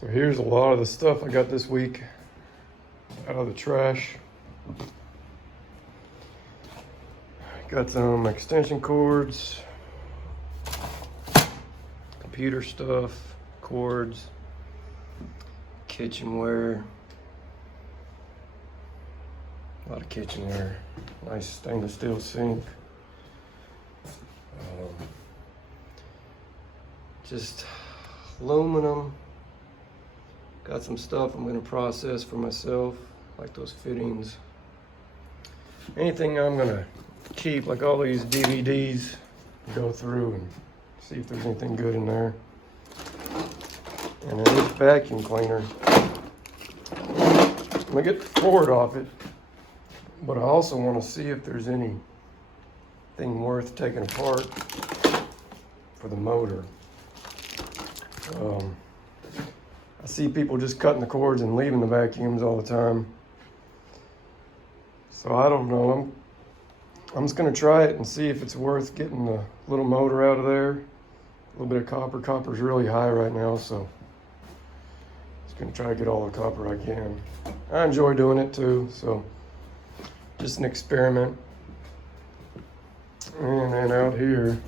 So here's a lot of the stuff I got this week out of the trash. Got some extension cords, computer stuff, cords, kitchenware, a lot of kitchenware, nice stainless steel sink, just aluminum. Got some stuff I'm gonna process for myself, like those fittings. Anything I'm gonna keep, like all these DVDs, go through and see if there's anything good in there. And then this vacuum cleaner, I'm gonna get the cord off it, but I also want to see if there's anything worth taking apart for the motor. I see people just cutting the cords and leaving the vacuums all the time. So I don't know. I'm just gonna try it and see if it's worth getting the little motor out of there. A little bit of copper. Copper's really high right now, so just gonna try to get all the copper I can. I enjoy doing it too, so just an experiment. And then out here,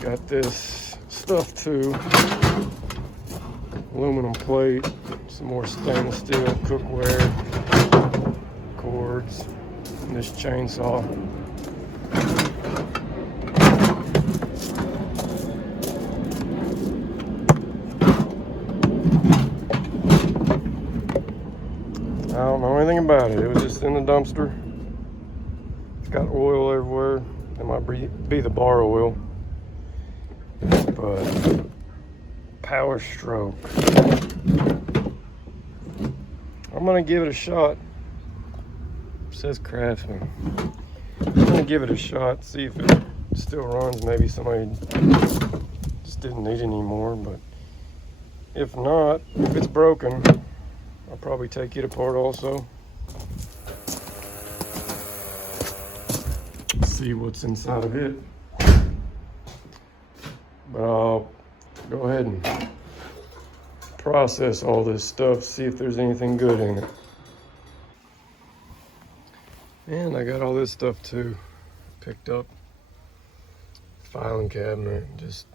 got this stuff too. Aluminum plate, some more stainless steel cookware, cords, and this chainsaw. I don't know anything about it. It was just in the dumpster. It's got oil everywhere. It might be the bar oil. But Power Stroke. I'm gonna give it a shot. It says Craftsman. I'm gonna give it a shot, see if it still runs. Maybe somebody just didn't need it anymore, but if not, if it's broken, I'll probably take it apart also. See what's inside of it. But I'll go ahead and process all this stuff, see if there's anything good in it. And I got all this stuff too, picked up. Filing cabinet, just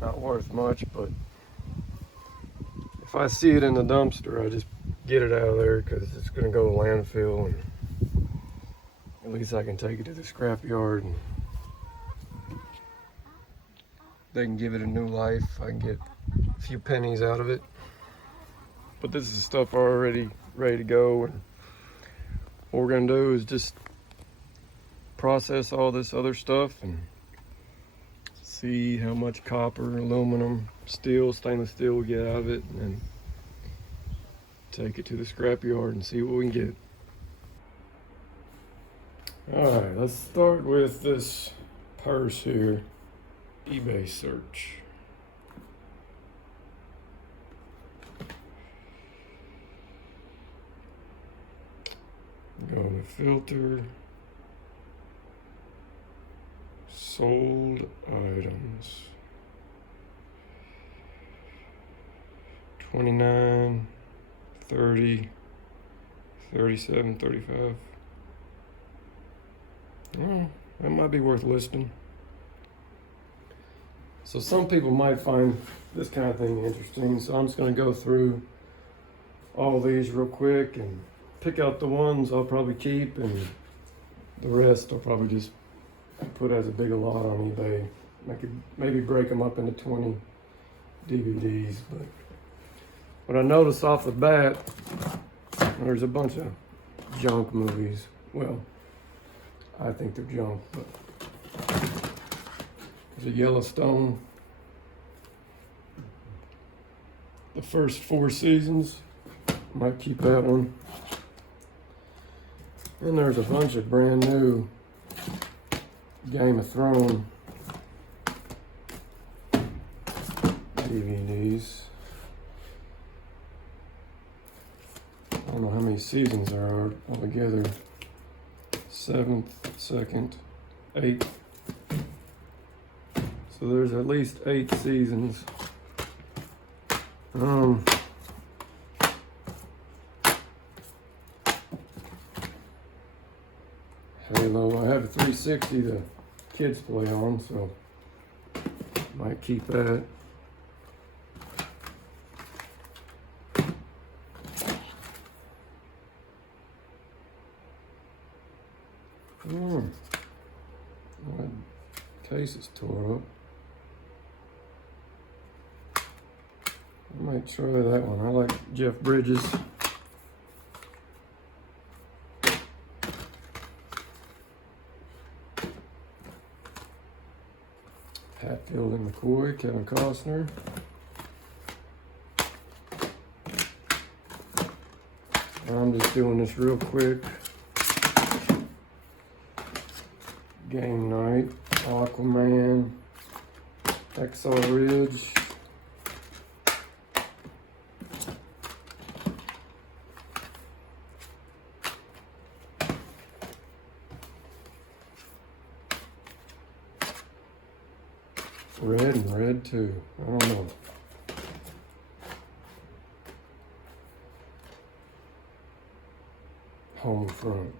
not worth much, but if I see it in the dumpster, I just get it out of there because it's gonna go to landfill, and at least I can take it to the scrap yard and they can give it a new life. I can get a few pennies out of it. But this is stuff already ready to go. And what we're gonna do is just process all this other stuff and see how much copper, aluminum, steel, stainless steel we get out of it, and then take it to the scrap yard and see what we can get. All right, let's start with this purse here. eBay search. Go to filter, sold items, 29, 30, 37, 35. Well, that might be worth listing. So some people might find this kind of thing interesting. So I'm just going to go through all these real quick and pick out the ones I'll probably keep, and the rest I'll probably just put as a big lot on eBay. Maybe break them up into 20 DVDs. But what I noticed off the bat, there's a bunch of junk movies. Well, I think they're junk, but there's a Yellowstone, the first 4 seasons. Might keep that one. And there's a bunch of brand new Game of Thrones DVDs. I don't know how many seasons there are altogether. 7th, 2nd, 8th. So there's at least 8 seasons. Halo, I have a 360 the kids play on, so might keep that. My case is tore up. I might try that one. I like Jeff Bridges. Hatfield and McCoy, Kevin Costner. I'm just doing this real quick. Game Night, Aquaman, Exo Ridge. Red and red too. I don't know. Home front.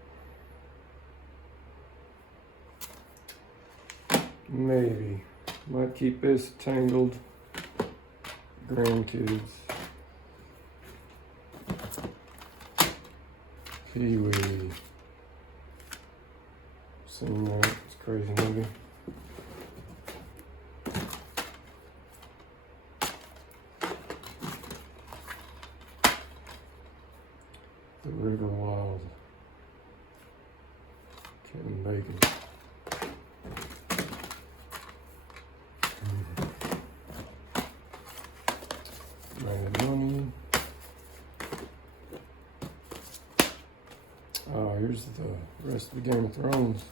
Maybe. Might keep this Tangled. Grandkids. Pee-wee. Seen that. It's a crazy movie. The River Wild. Kevin Bacon. Mad Money. Here's the rest of the Game of Thrones.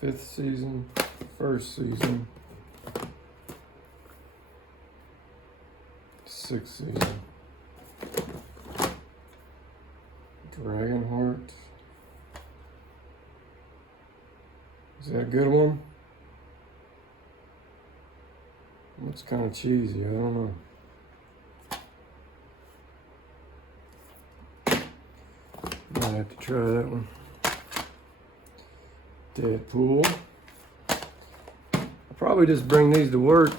5th season, 1st season, 6th season. Dragonheart. Is that a good one? It's kind of cheesy, I don't know. Might have to try that one. Deadpool. I'll probably just bring these to work.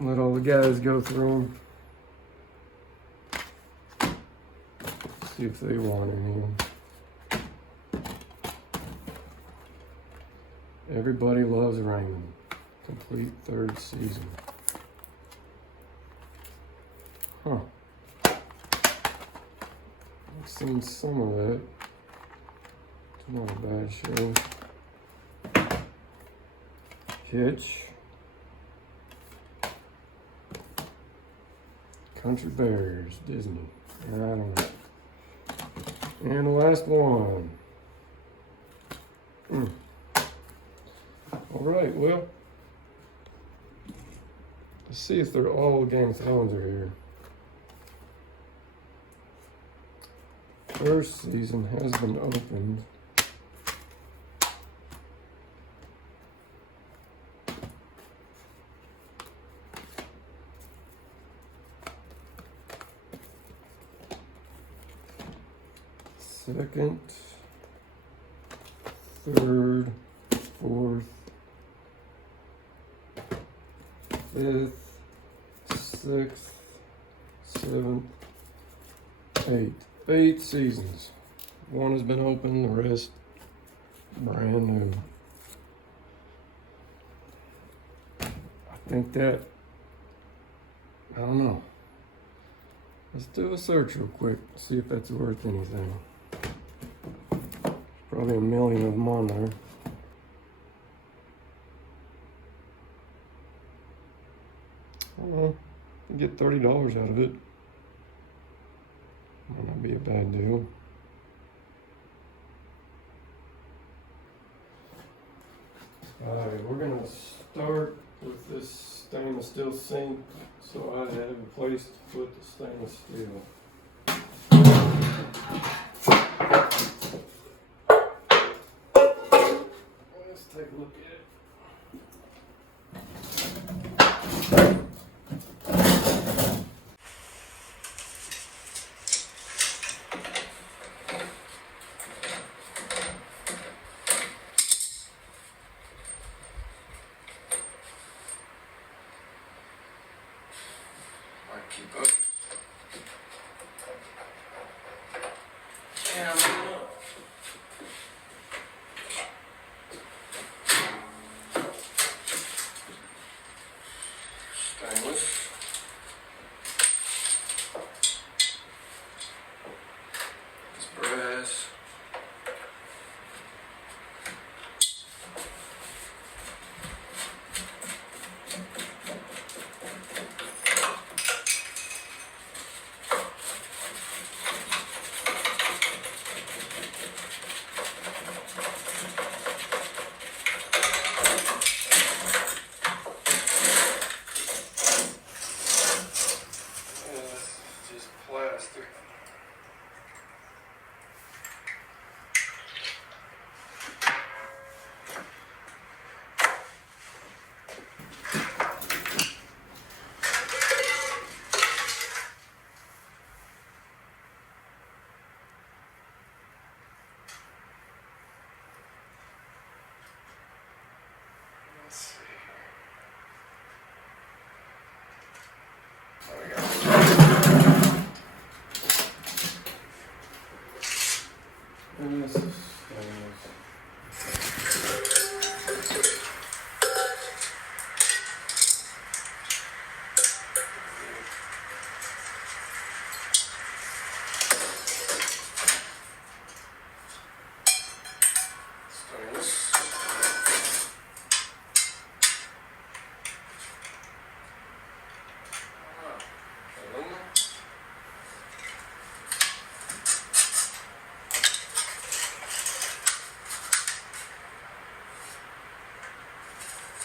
Let all the guys go through them. See if they want any. Everybody Loves Raymond. Complete 3rd season. Huh. I've seen some of that. It's not a bad show. Hitch. Country Bears, Disney. I don't know. And the last one. All right, well, let's see if they're all Game of Thrones are here. 1st season has been opened. Second, 3rd, 4th, 5th, 6th, 7th, 8th. 8 seasons. One has been open, the rest brand new. I think that, I don't know. Let's do a search real quick, see if that's worth anything. There's probably a million of them on there. I don't know. You get $30 out of it. Might not be a bad deal. Alright, we're gonna start with this stainless steel sink, so I have a place to put the stainless steel.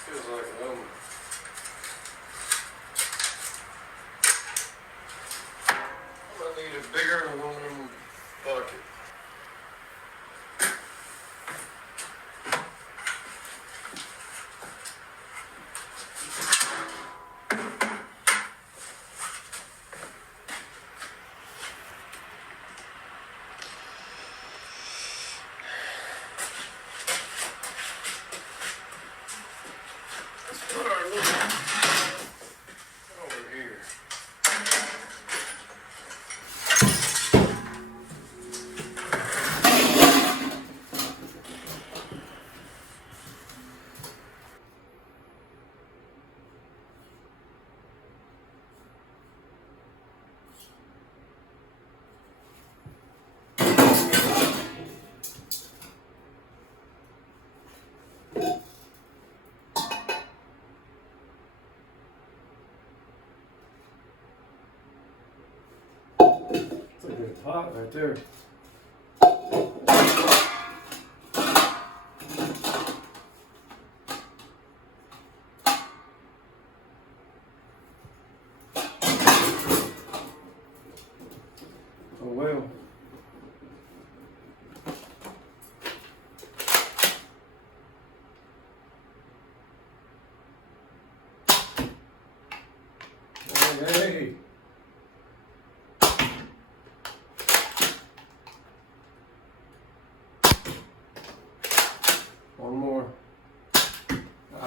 Feels like aluminum. I'm gonna need a bigger aluminum bucket. Let's put our little over here. It's a good pot right there. Oh well. Hey. One more. I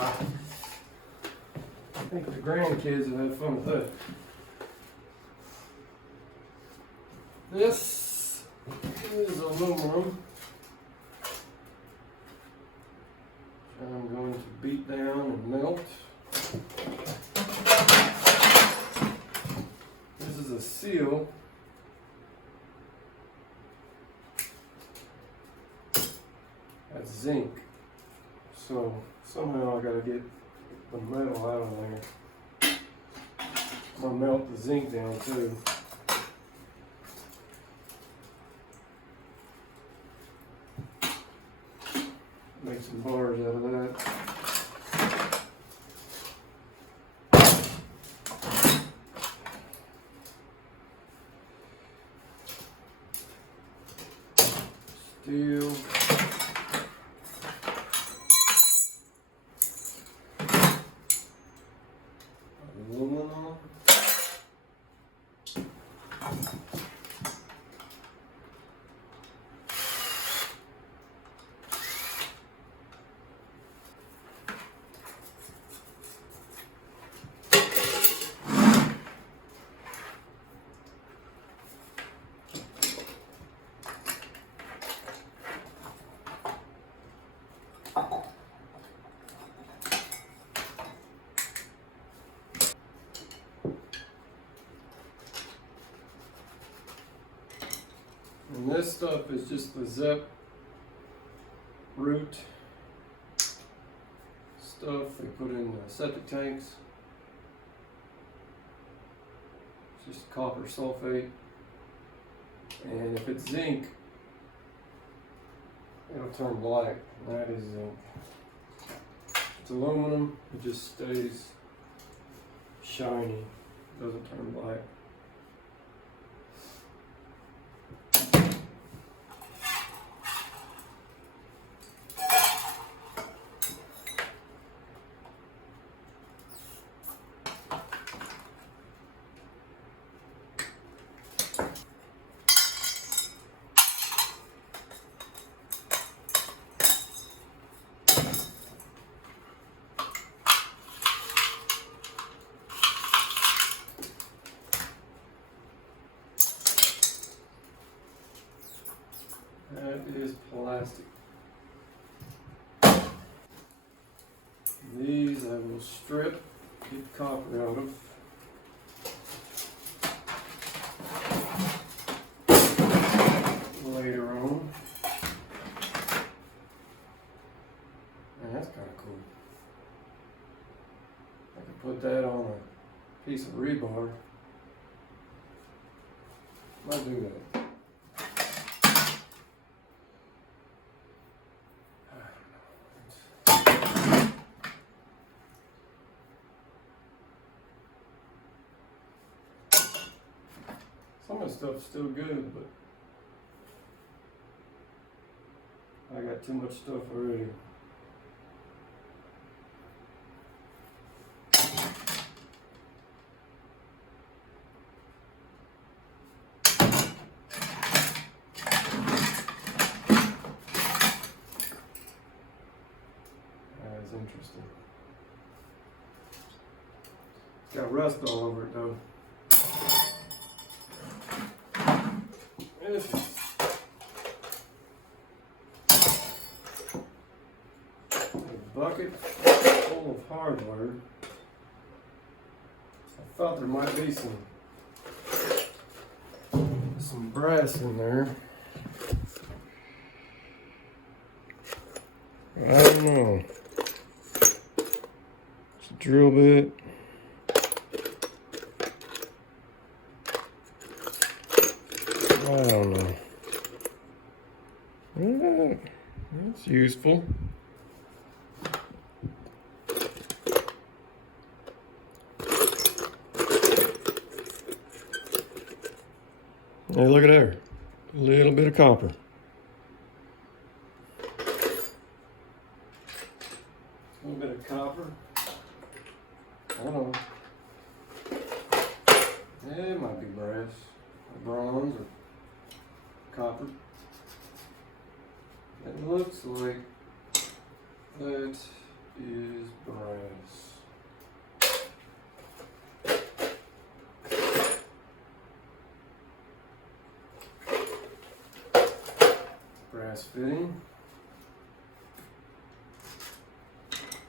think the grandkids will have fun with that. This is aluminum. I'm going to beat down and melt. This is a seal. That's zinc. So somehow I gotta get the metal out of there. I'm gonna melt the zinc down too. Make some bars out of that. Steel. Aluminum. And this stuff is just the Zep root stuff they put in the septic tanks. It's just copper sulfate. And if it's zinc, it'll turn black. And that is zinc. It's aluminum, it just stays shiny, it doesn't turn black. these I will strip, get the copper out of. Later on. Man, that's kind of cool. I could put that on a piece of rebar. Might do that. Some of the stuff's still good, but I got too much stuff already. That's interesting. It's got rust all over it though. This is a bucket full of hardware. I thought there might be some brass in there. I don't know. It's a drill bit. I don't know. It's useful. Hey, look at there. A little bit of copper. A little bit of copper. I don't know. It might be brass, or bronze, or copper. It looks like that is brass. Brass fitting.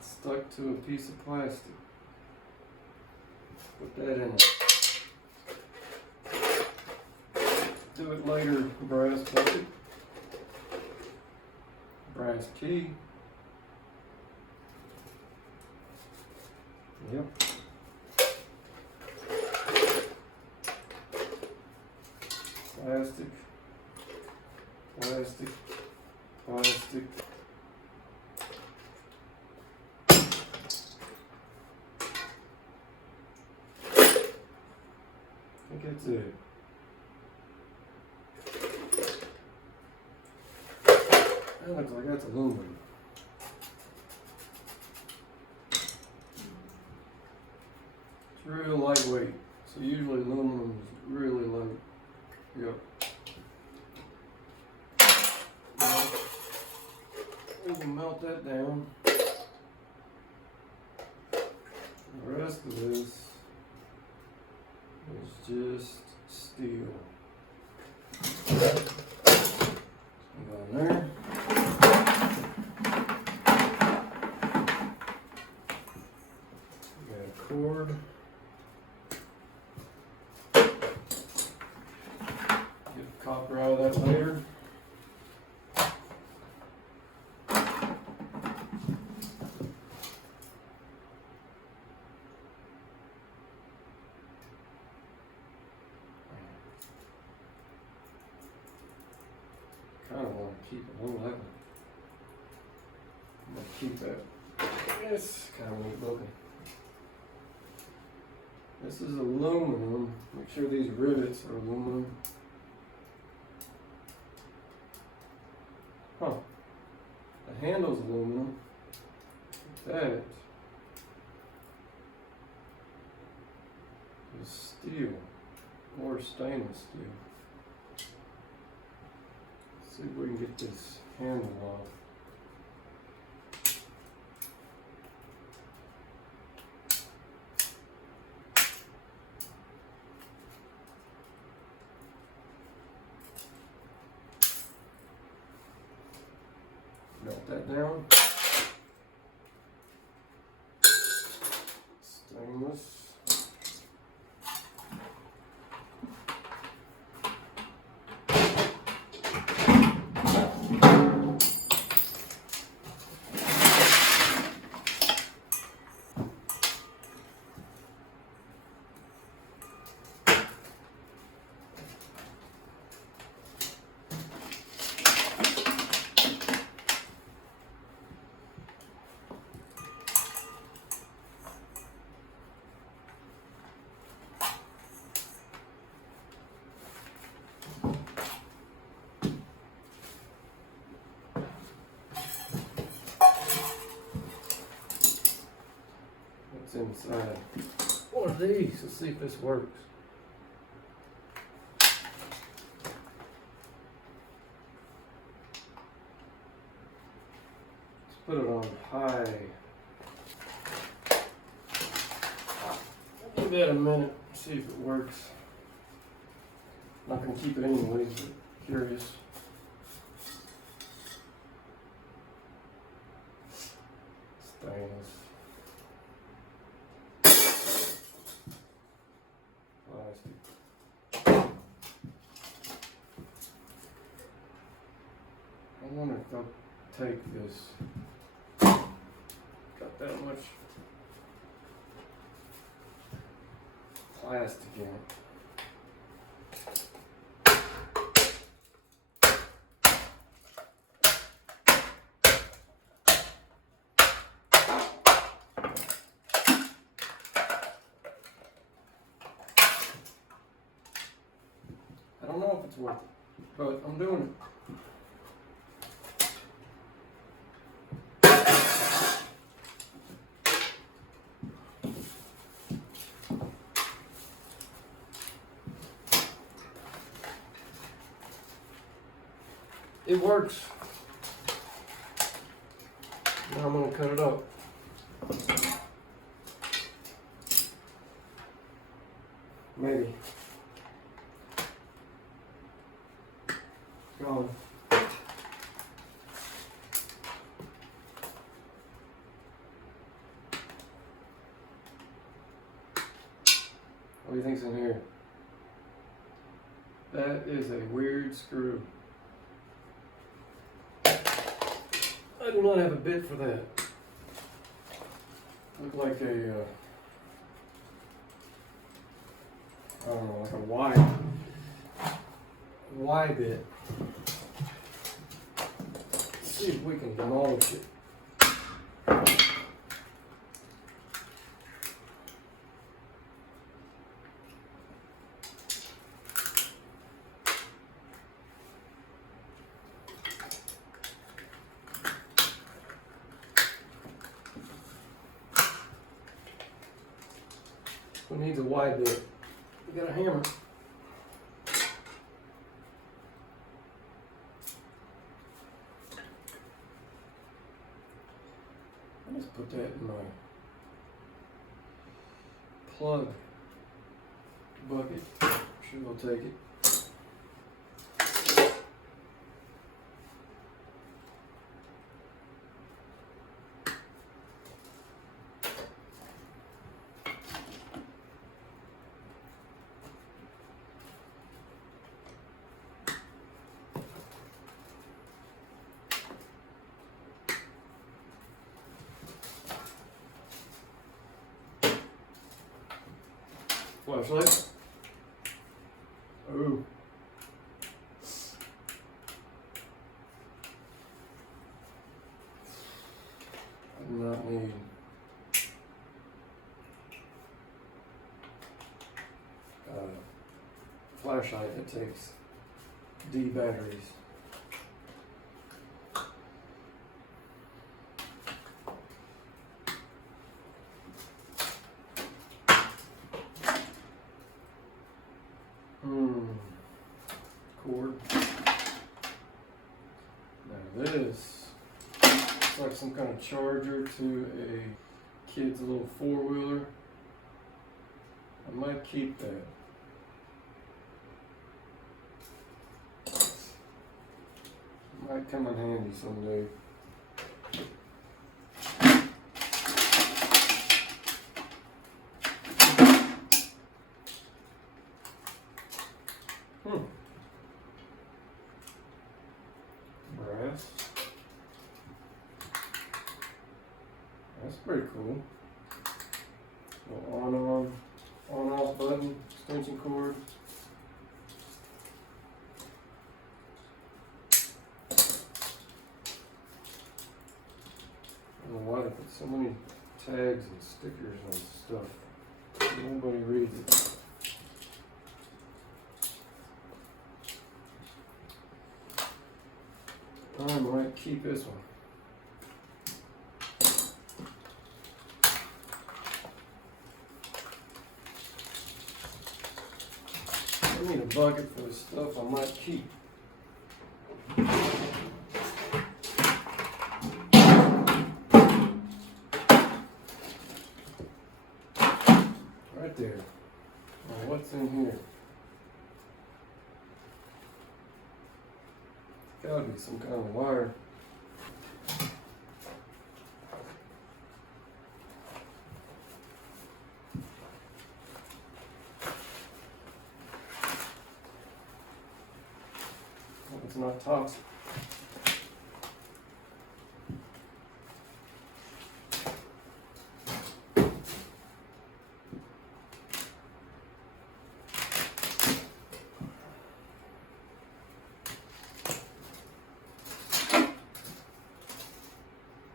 Stuck to a piece of plastic. Put that in it. Do it later, brass bucket. Brass key. Yep. Plastic. Plastic. Plastic. I think that's it. That looks like that's aluminum. It's real lightweight. So usually aluminum is really light. Yep. We can melt that down. The rest of this is just steel. Go in there. Got a cord. Get the copper out of that later. Kind of want to keep it on level. I'm going to keep that. It's kind of neat looking. This is aluminum. Make sure these rivets are aluminum. Huh. The handle's aluminum. That is steel or stainless steel. See if we can get this handle off. Melt that down. stainless. Inside one of these. Let's see if this works. Let's put it on high. Give that a minute, see if it works. I'm not going to keep it anyways, but curious. Stainless. I wonder if they'll take this. Got that much plastic in it. I don't know if it's worth it, but I'm doing it. It works. Now I'm going to cut it up. Maybe. Gone. What do you think's in here? That is a weird screw. I do not have a bit for that. Look like a, I don't know, like a Y bit. Let's see if we can demolish it. Who needs a Y bit? We got a hammer. I'll just put that in my plug bucket. I'm sure they'll take it. Flashlight. Ooh. I do not need a flashlight that takes D batteries. Cord. Now this looks like some kind of charger to a kid's little four-wheeler. I might keep that. Might come in handy someday. pretty cool. Little on-off button, extension cord. I don't know why they put so many tags and stickers on stuff. Nobody reads it. I might keep this one. I need a bucket for the stuff I might keep. Right there. Now what's in here? Gotta be some kind of wire. Hope it's not toxic.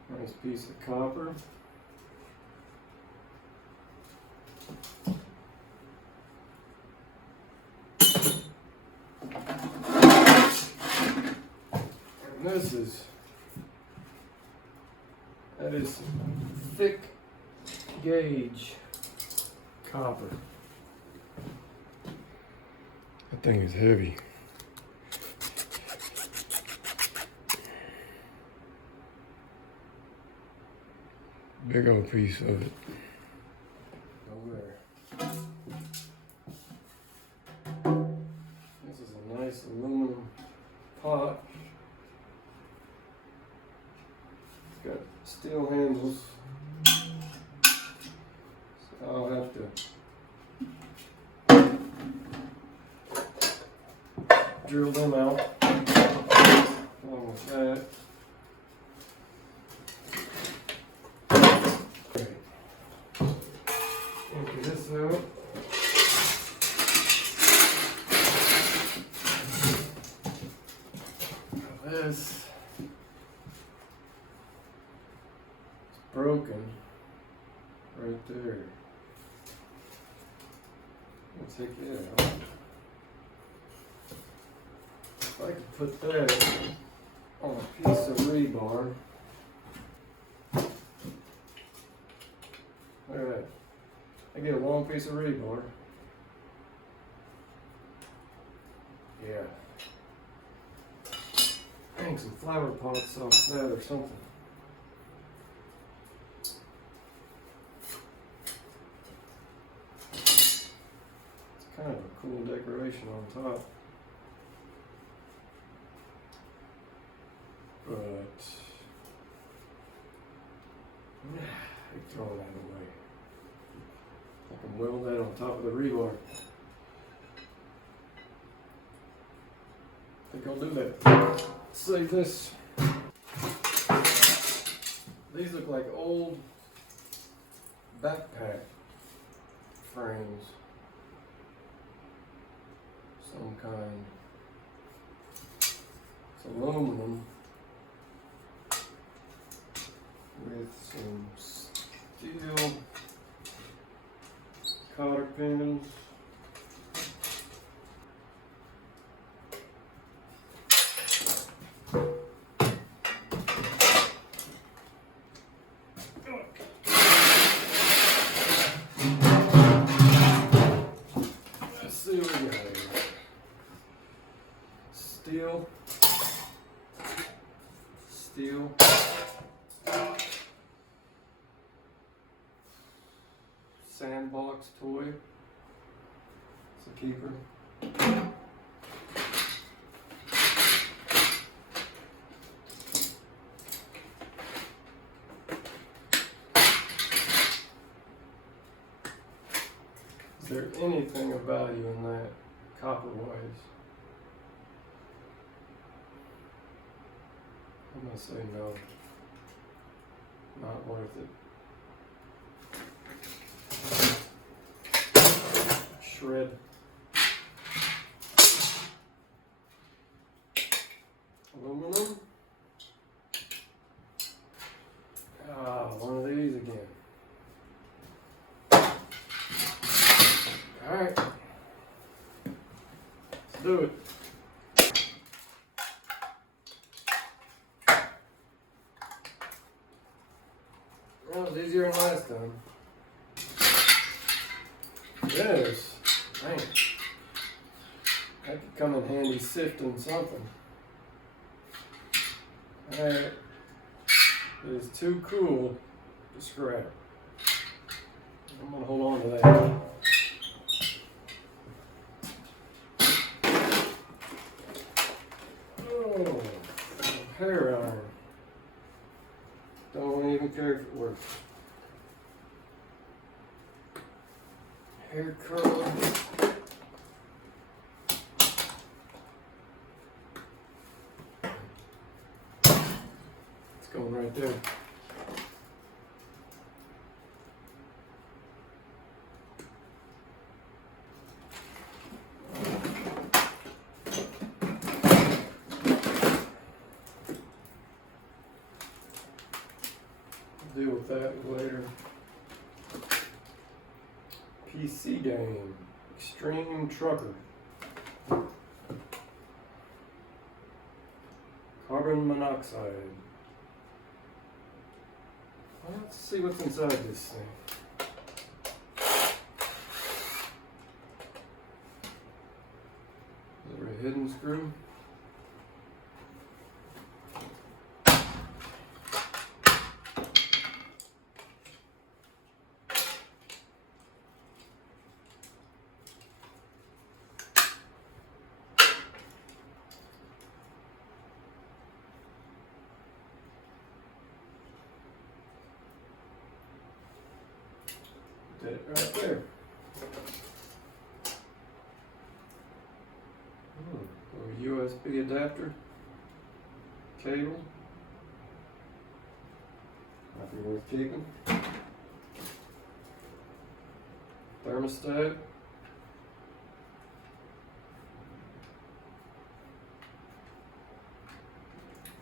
Nice piece of copper. And that is thick gauge copper. That thing is heavy. Big old piece of it. Over there. This is a nice aluminum pot. It's got steel handles. So I'll have to drill them out along with that. Empty this out. This is broken right there. I'll take it out. If I could put that on a piece of rebar. Look at that. I get a long piece of rebar. Yeah. Hang some flower pots off that or something. It's kind of a cool decoration on top. But I throw that away. I can weld that on top of the rebar. I think I'll do that. Save this. These look like old backpack frames. Some kind. It's aluminum with some steel cotter pins. Let's see what we got here. Steel. Sandbox toy. It's a keeper. Is there anything of value in that copper-wise? I'm gonna say no. Not worth it. shred. Aluminum. One of these again. Alright. Let's do it. That was easier than last time. Yes. Dang. That could come in handy sifting something. Alright. It is too cool to scrap. I'm gonna hold on to that. Oh, hair iron. Don't even care if it works. Hair curler. It's going right there. Deal with that later. PC game, Extreme Trucker. Carbon monoxide. Well, let's see what's inside this thing. Is there a hidden screw? Right there. Little USB adapter, cable. Might be worth keeping. Thermostat.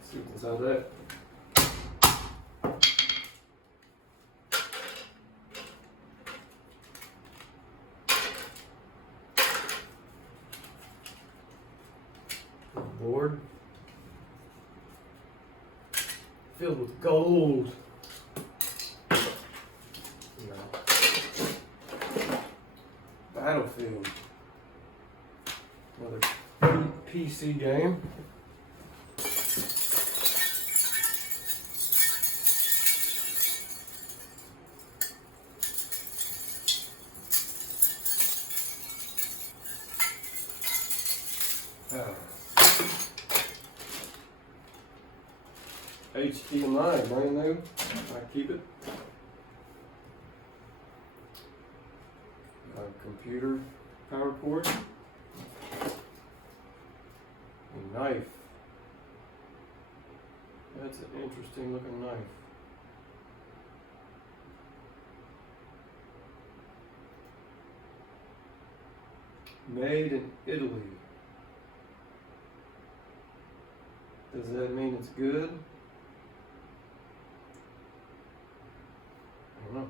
See what's inside that. Board filled with gold. No. Battlefield. Another PC game. HDMI, brand new. I keep it. Computer power cord. A knife. That's an interesting looking knife. Made in Italy. Does that mean it's good? I don't know.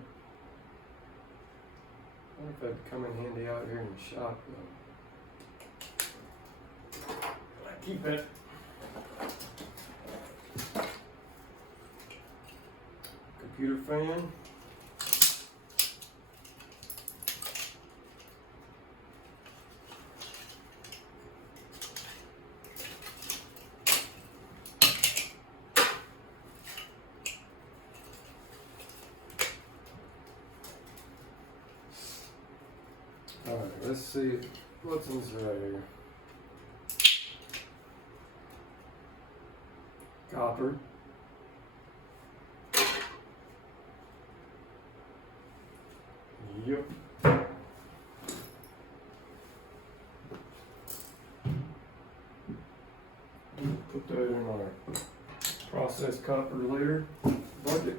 I wonder if that'd come in handy out here in the shop though. I keep it. Computer fan. Alright, let's see what's inside here. Copper. Yep. Put that in our processed copper later bucket.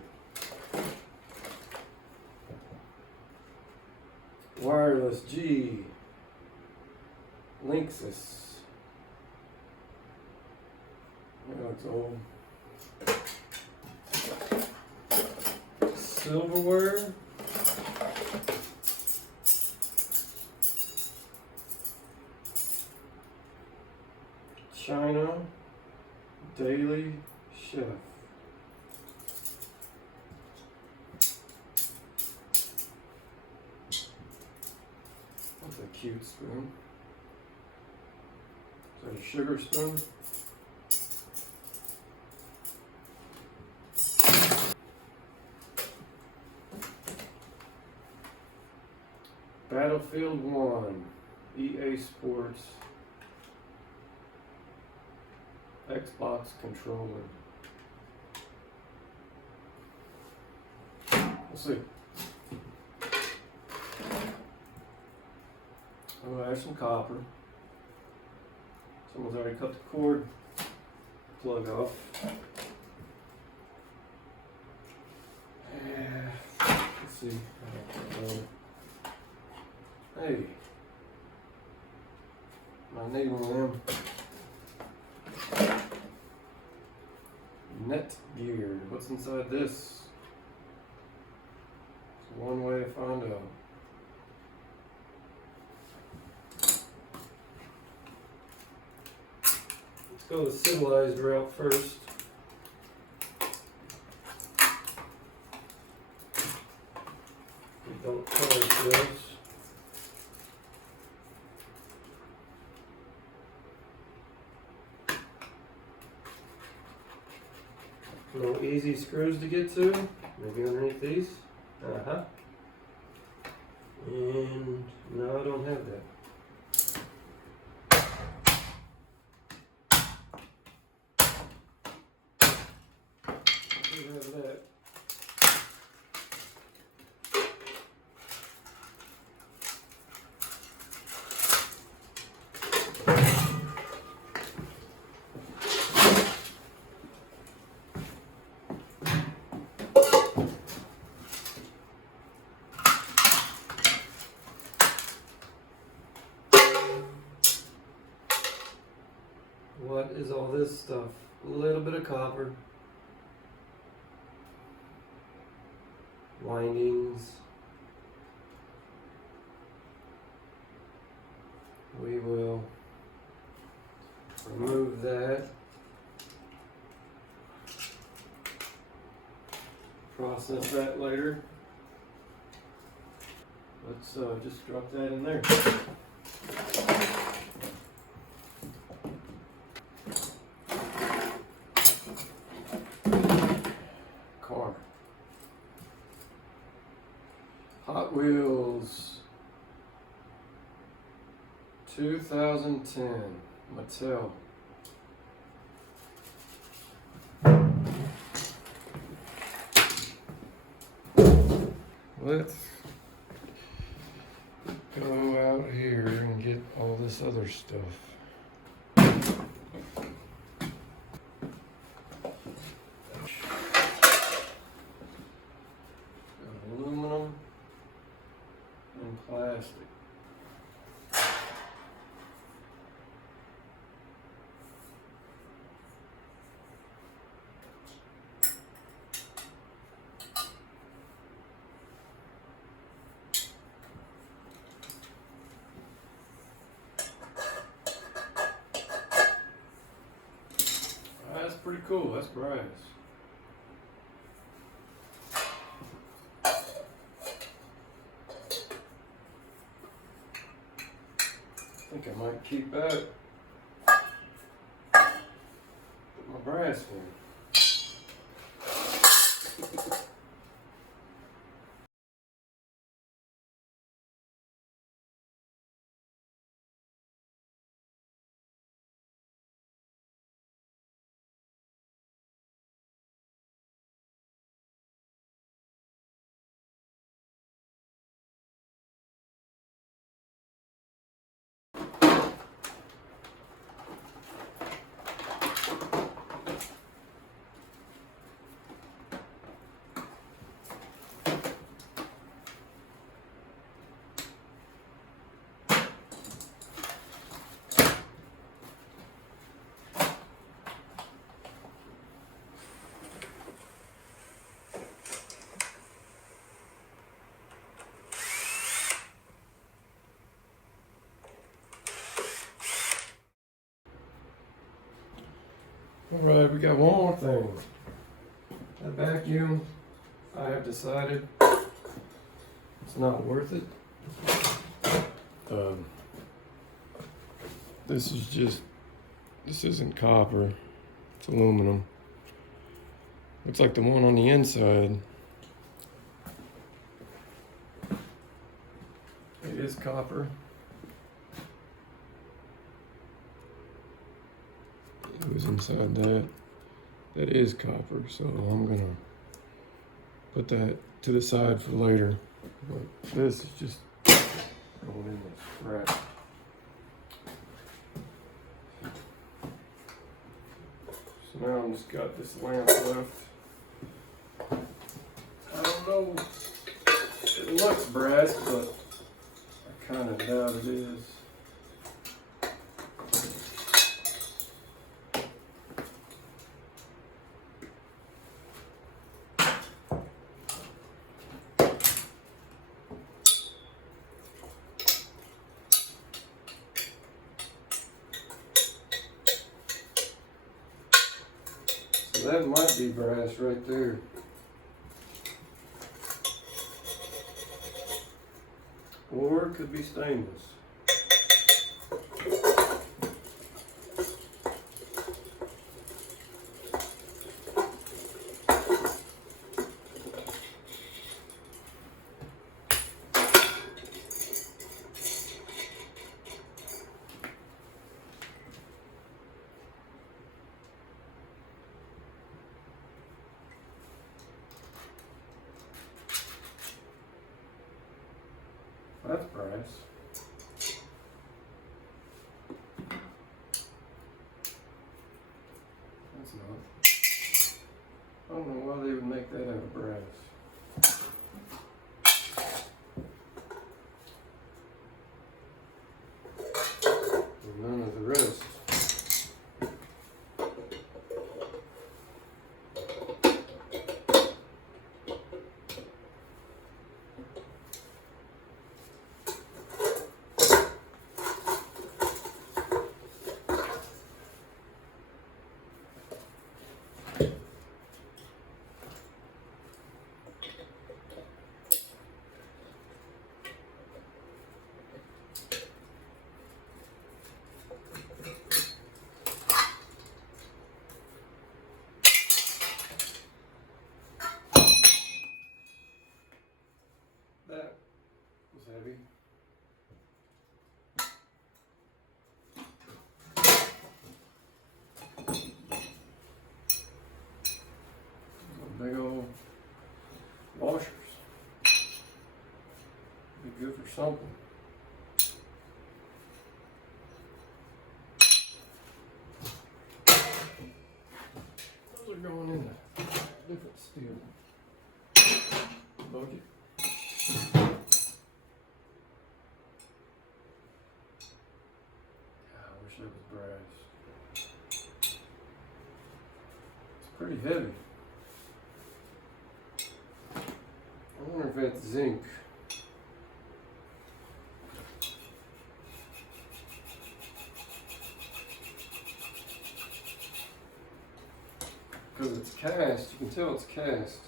Wireless G Linksys. That looks old. Silverware. China Daily Chef. That's a cute spoon. Is that a sugar spoon? Battlefield 1, EA Sports, Xbox controller. Let's see. Oh, there's some copper. Someone's already cut the cord plug off. Let's see. Hey, I need one of them. Net gear. What's inside this? It's one way to find out. Let's go the civilized route first. We don't color ourselves. No easy screws to get to. Maybe underneath these. And no, I don't have that. I do have that. What is all this stuff? A little bit of copper. Windings. We will remove that. Process that later. Let's just drop that in there. Car. Hot Wheels 2010 Mattel. Let's go out here and get all this other stuff. Aluminum and plastic. That's pretty cool. That's brass. I think I might keep that. Put my brass in. Alright, we got one more thing. That vacuum, I have decided it's not worth it. This isn't copper, it's aluminum. Looks like the one on the inside. It is copper. It was inside that. That is copper, so I'm gonna put that to the side for later. But this is just going in the scrap. So now I'm just got this lamp left. I don't know. It looks brass, but I kind of doubt it is. So that might be brass right there. Or it could be stainless. That's brass. That's not. I don't know why they would make that out of brass. And none of the rest. That was heavy. Big old washers. Be good for something. Those are going in a different steel bucket. I wish that was brass. It's pretty heavy. I wonder if that's zinc. Because it's cast, you can tell it's cast.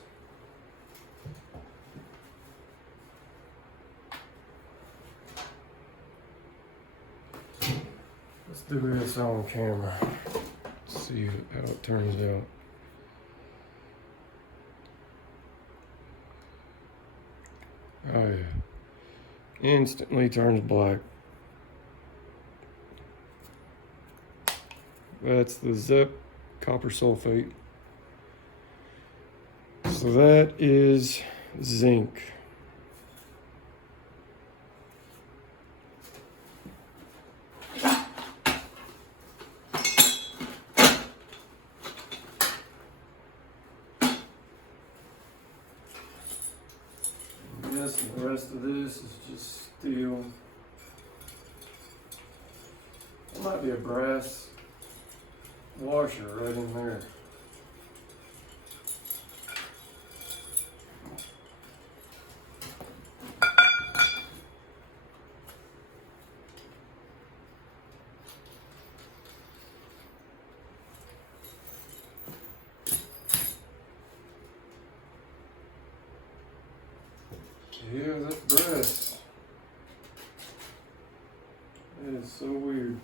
Let's do this on camera. See how it turns out. Oh yeah. Instantly turns black. That's the ZEP copper sulfate. So that is zinc. Yes, and the rest of this is just steel. There might be a brass washer right in there. hear that brass. That is so weird.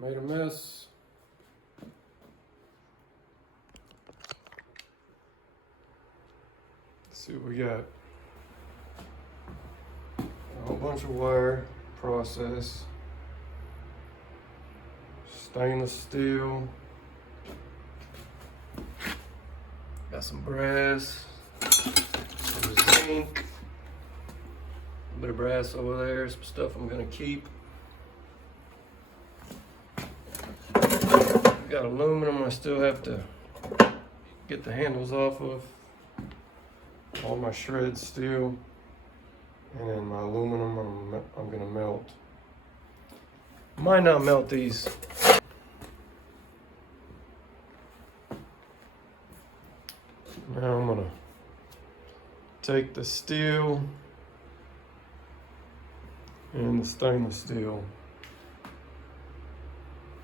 Made a mess. Let's see what we got. A whole bunch of wire, process, stainless steel, got some brass, some zinc, a bit of brass over there, some stuff I'm gonna keep. Got aluminum I still have to get the handles off of. All my shreds steel, and then my aluminum I'm gonna melt. Might not melt these. Now I'm gonna take the steel and the stainless steel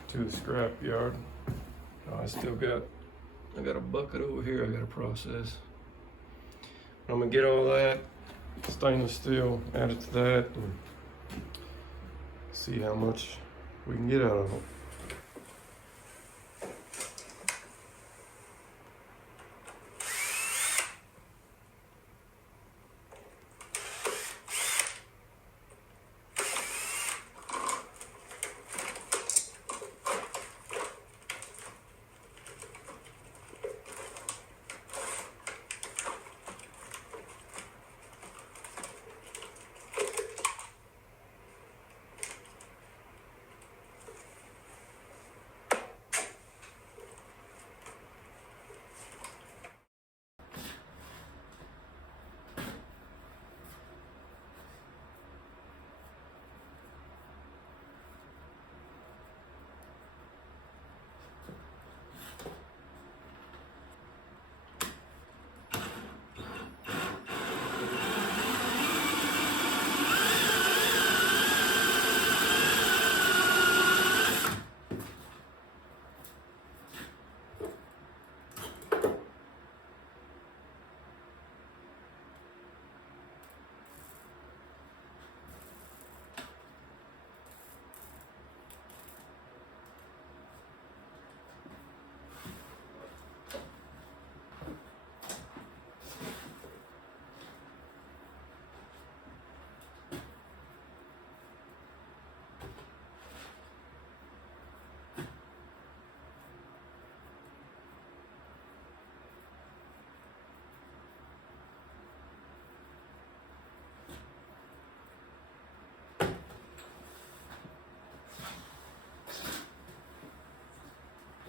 to the scrap yard. I got a bucket over here I gotta process. I'm gonna get all that stainless steel, add it to that, and see how much we can get out of it.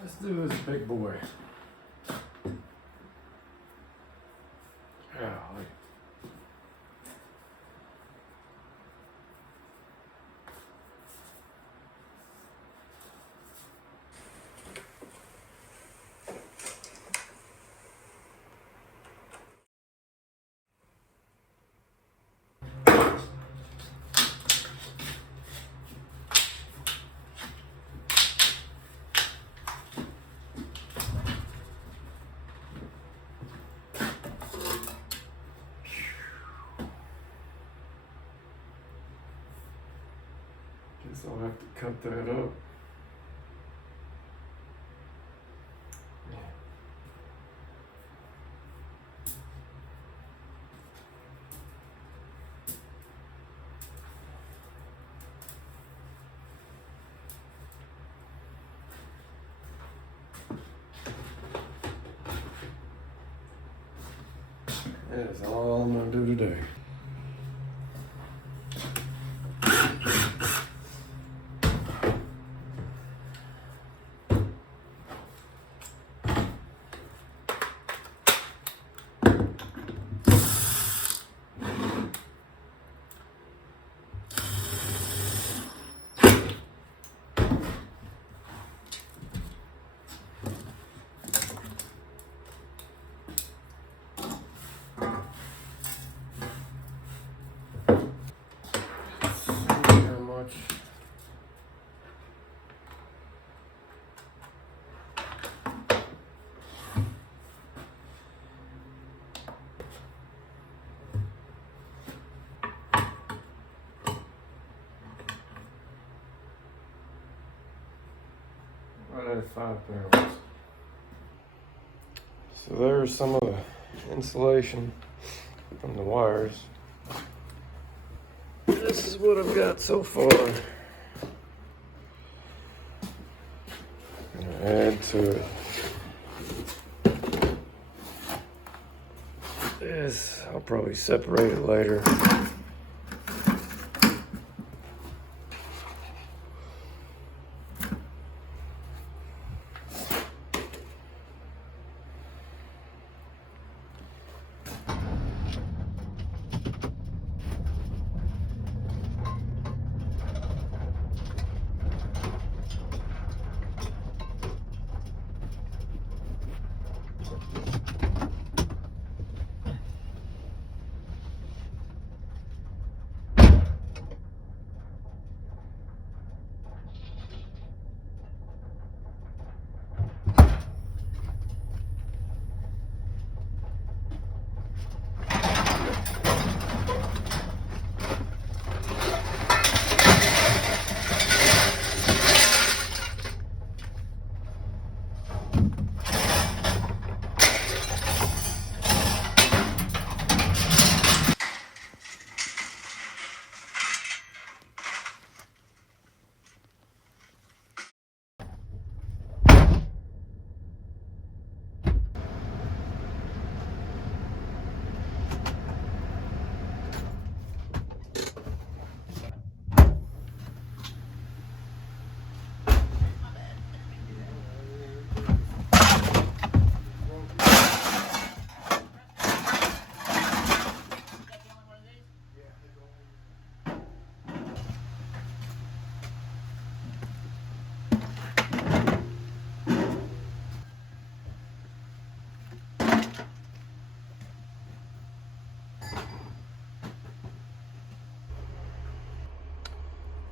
Let's do this big boy. Golly. Guess I'll have to cut that up. That is all I'm gonna do today. pounds. So there's some of the insulation from the wires. This is what I've got so far. I'm gonna add to it. This, I'll probably separate it later.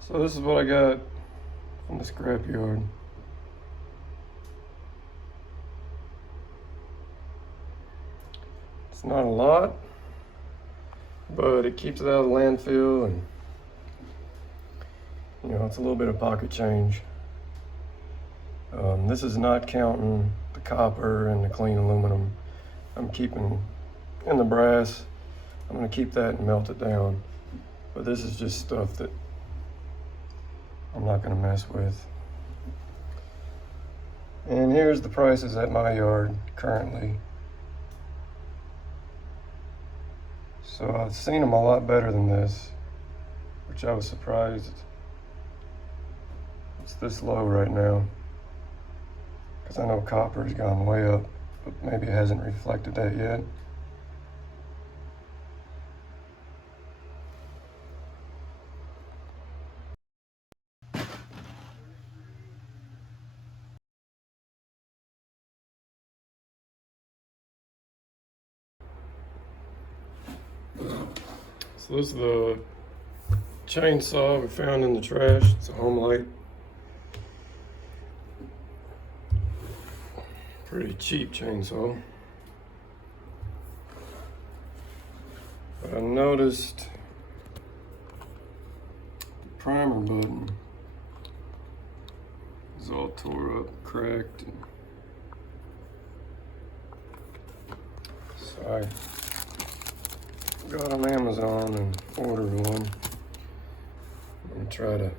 So this is what I got from the scrapyard. It's not a lot, but it keeps it out of the landfill, and you know, it's a little bit of pocket change. This is not counting the copper and the clean aluminum. I'm keeping in the brass. I'm gonna keep that and melt it down. But this is just stuff that I'm not gonna mess with. And here's the prices at my yard currently. So I've seen them a lot better than this, which I was surprised it's this low right now. Because I know copper has gone way up, but maybe it hasn't reflected that yet. So this is the chainsaw we found in the trash. It's a home light. Pretty cheap chainsaw. But I noticed the primer button is all tore up, cracked. So I got on Amazon and ordered one. I'm gonna try to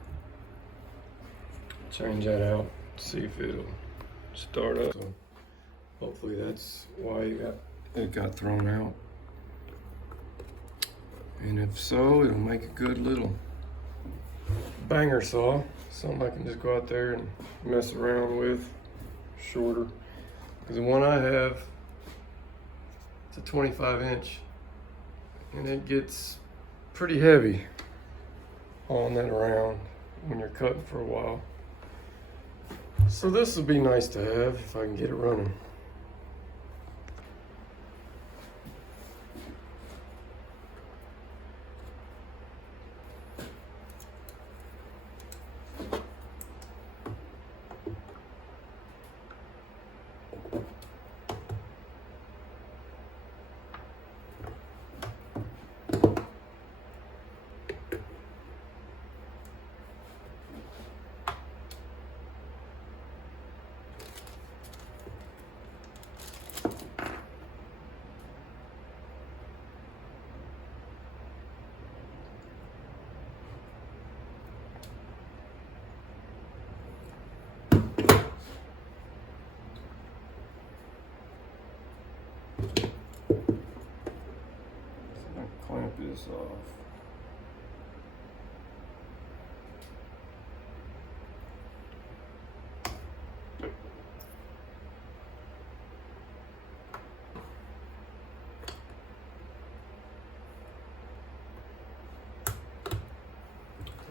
change that out, see if it'll start up. So hopefully that's why it got thrown out. And if so, it'll make a good little banger saw. Something I can just go out there and mess around with, shorter. Because the one I have, it's a 25-inch. And it gets pretty heavy hauling that around when you're cutting for a while. So this would be nice to have if I can get it running. off.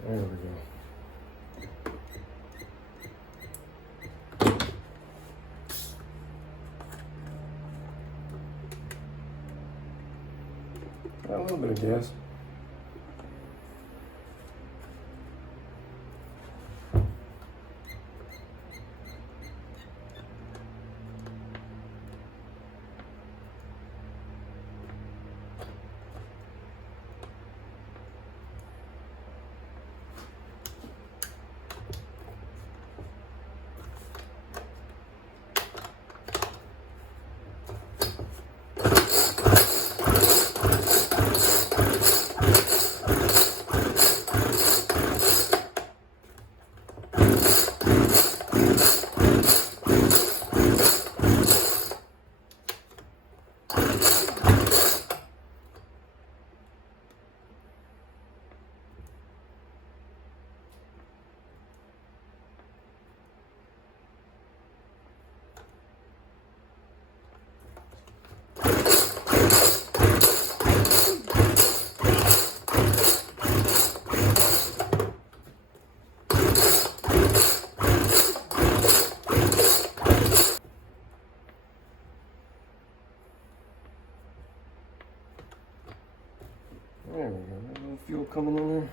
There we go. Got a little bit of gas. There we go, a little fuel coming in there.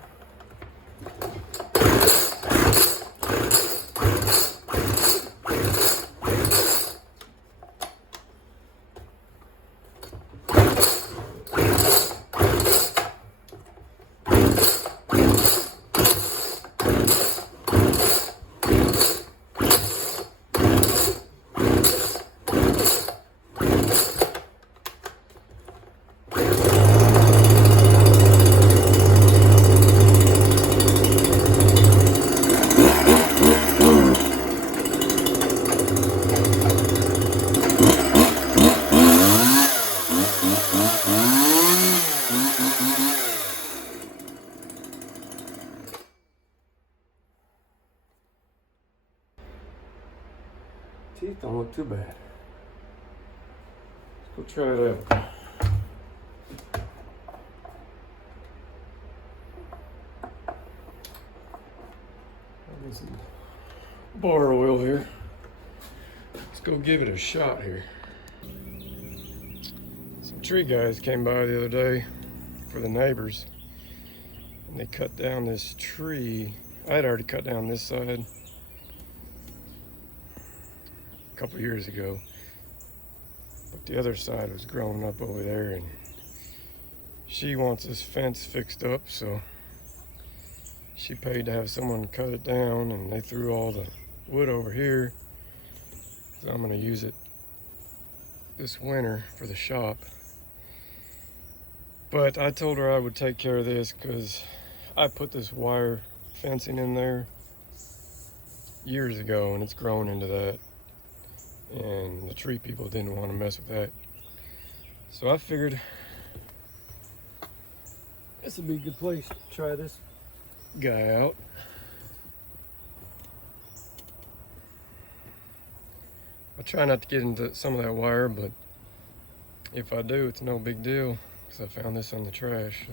Teeth don't look too bad. Let's go try it out. Got some bar oil here. Let's go give it a shot here. Some tree guys came by the other day for the neighbors, and they cut down this tree. I had already cut down this side a couple years ago, but the other side was growing up over there, and she wants this fence fixed up, so she paid to have someone cut it down, and they threw all the wood over here, so I'm going to use it this winter for the shop. But I told her I would take care of this because I put this wire fencing in there years ago, and it's grown into that, and the tree people didn't want to mess with that. So I figured this would be a good place to try this guy out. I'll try not to get into some of that wire, but if I do, it's no big deal because I found this on the trash. So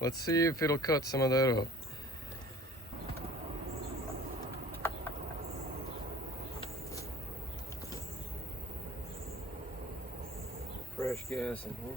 let's see if it'll cut some of that up. Fresh gas in here.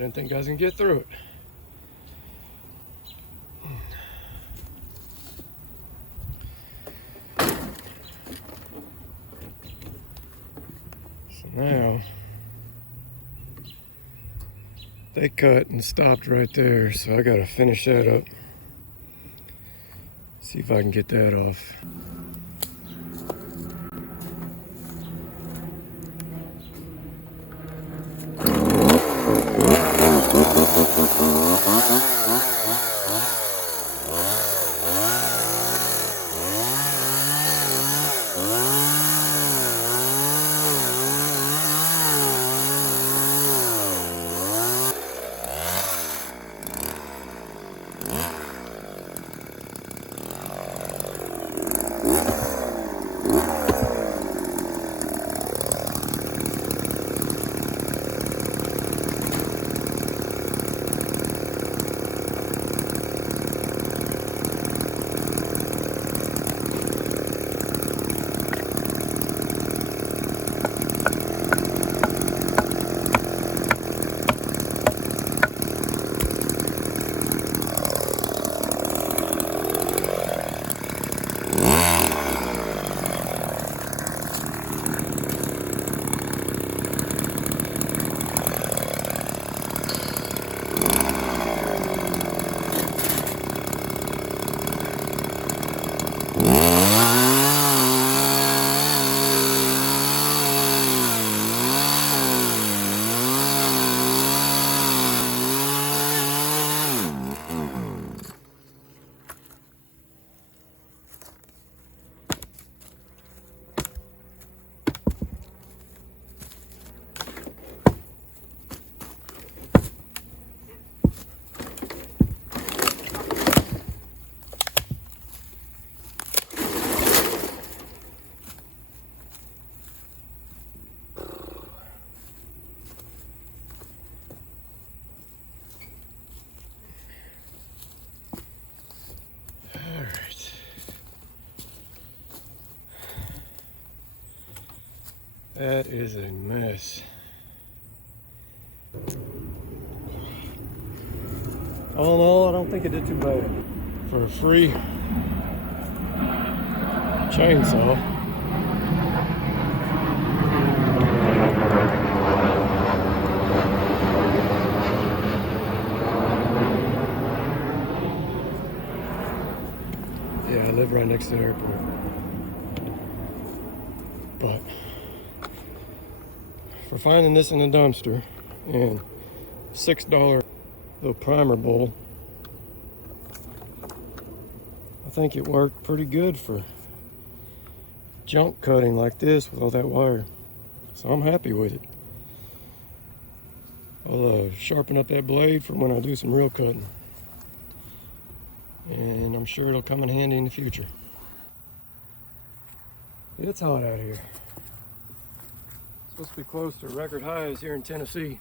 didn't think I was gonna get through it. So now, they cut and stopped right there, so I gotta finish that up. See if I can get that off. That is a mess. All in all, I don't think it did too bad. For a free chainsaw. Yeah, I live right next to the airport. But for finding this in a dumpster and $6 little primer bowl, I think it worked pretty good for junk cutting like this with all that wire. So I'm happy with it. I'll sharpen up that blade for when I do some real cutting. And I'm sure it'll come in handy in the future. It's hot out here. It's supposed to be close to record highs here in Tennessee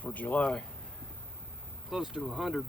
for July. Close to 100.